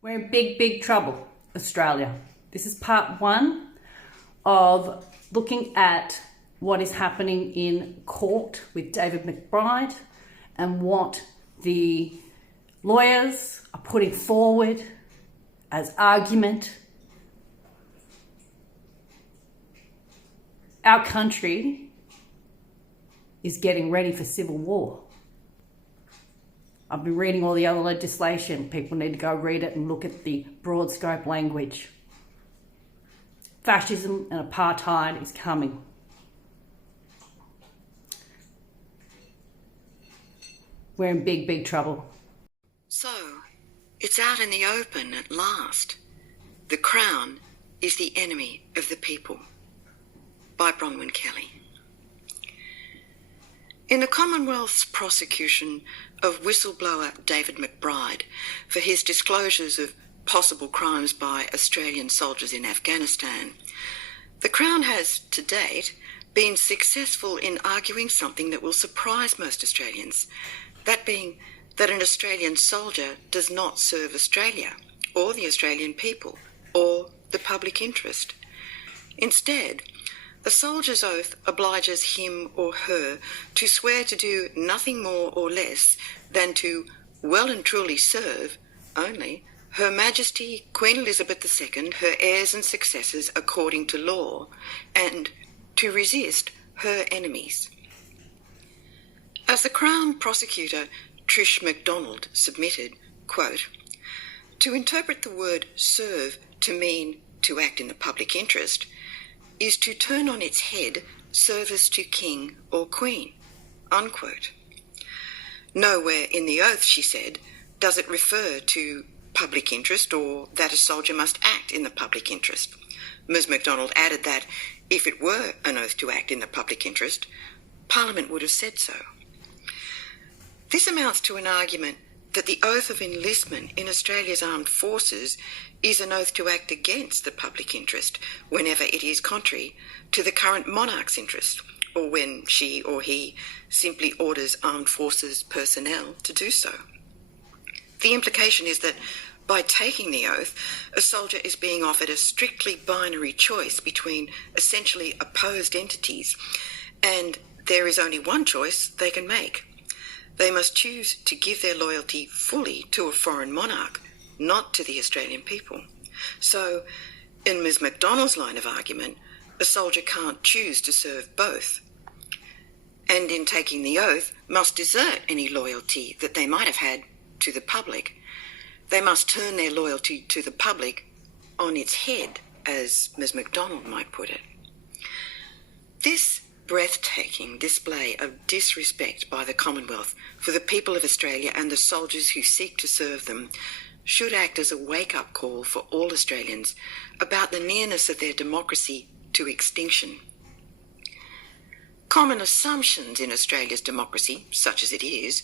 We're in big, big trouble, Australia. This is part one of looking at what is happening in court with David McBride and what the lawyers are putting forward as argument. Our country is getting ready for civil war. I've been reading all the other legislation. People need to go read it and look at the broad scope language. Fascism and apartheid is coming. We're in big, big trouble. So, it's out in the open at last. The Crown is the enemy of the people. By Bronwyn Kelly. In the Commonwealth's prosecution of whistleblower David McBride for his disclosures of possible crimes by Australian soldiers in Afghanistan, the Crown has, to date, been successful in arguing something that will surprise most Australians, that being that an Australian soldier does not serve Australia, or the Australian people, or the public interest. Instead, a soldier's oath obliges him or her to swear to do nothing more or less than to well and truly serve only Her Majesty Queen Elizabeth II, her heirs and successors according to law, and to resist her enemies. As the Crown prosecutor Trish MacDonald submitted, quote, "To interpret the word serve to mean to act in the public interest is to turn on its head service to king or queen," unquote. Nowhere in the oath, she said, does it refer to public interest or that a soldier must act in the public interest. Ms. MacDonald added that if it were an oath to act in the public interest, Parliament would have said so. This amounts to an argument that the oath of enlistment in Australia's armed forces is an oath to act against the public interest whenever it is contrary to the current monarch's interest, or when she or he simply orders armed forces personnel to do so. The implication is that by taking the oath, a soldier is being offered a strictly binary choice between essentially opposed entities, and there is only one choice they can make. They must choose to give their loyalty fully to a foreign monarch, not to the Australian people. So, in Ms. MacDonald's line of argument, a soldier can't choose to serve both, and in taking the oath must desert any loyalty that they might have had to the public. They must turn their loyalty to the public on its head, as Ms. MacDonald might put it. This breathtaking display of disrespect by the Commonwealth for the people of Australia and the soldiers who seek to serve them should act as a wake-up call for all Australians about the nearness of their democracy to extinction. Common assumptions in Australia's democracy, such as it is,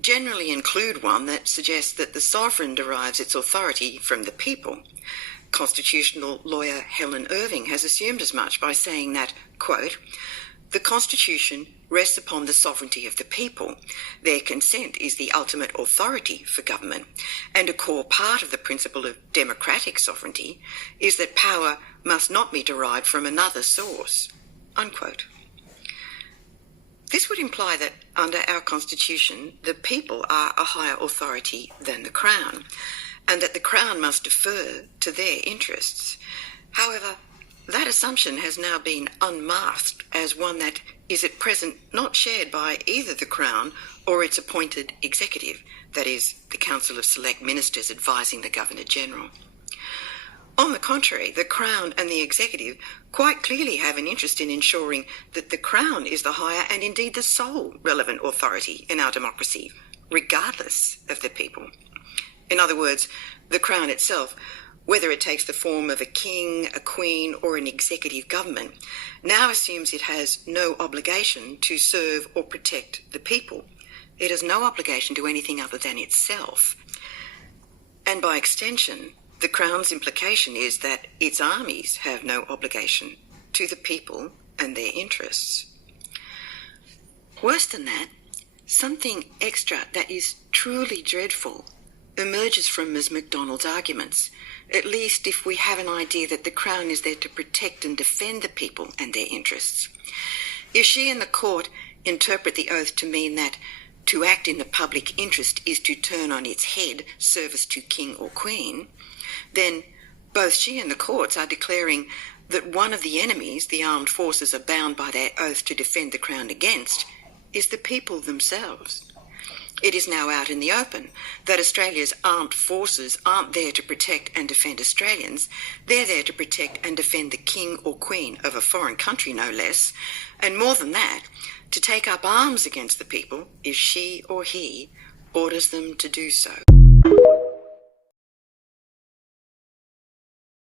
generally include one that suggests that the sovereign derives its authority from the people. Constitutional lawyer Helen Irving has assumed as much by saying that, quote, "The Constitution rests upon the sovereignty of the people. Their consent is the ultimate authority for government, and a core part of the principle of democratic sovereignty is that power must not be derived from another source," unquote. This would imply that under our Constitution, the people are a higher authority than the Crown, and that the Crown must defer to their interests. However, that assumption has now been unmasked as one that is at present not shared by either the Crown or its appointed executive, that is, the Council of Select Ministers advising the Governor-General. On the contrary, the Crown and the Executive quite clearly have an interest in ensuring that the Crown is the higher and indeed the sole relevant authority in our democracy, regardless of the people. In other words, the Crown itself, whether it takes the form of a king, a queen, or an executive government, now assumes it has no obligation to serve or protect the people. It has no obligation to anything other than itself. And by extension, the Crown's implication is that its armies have no obligation to the people and their interests. Worse than that, something extra that is truly dreadful emerges from Ms MacDonald's arguments, at least if we have an idea that the Crown is there to protect and defend the people and their interests. If she and the court interpret the oath to mean that to act in the public interest is to turn on its head service to king or queen, then both she and the courts are declaring that one of the enemies the armed forces are bound by their oath to defend the Crown against is the people themselves. It is now out in the open that Australia's armed forces aren't there to protect and defend Australians. They're there to protect and defend the king or queen of a foreign country, no less. And more than that, to take up arms against the people if she or he orders them to do so.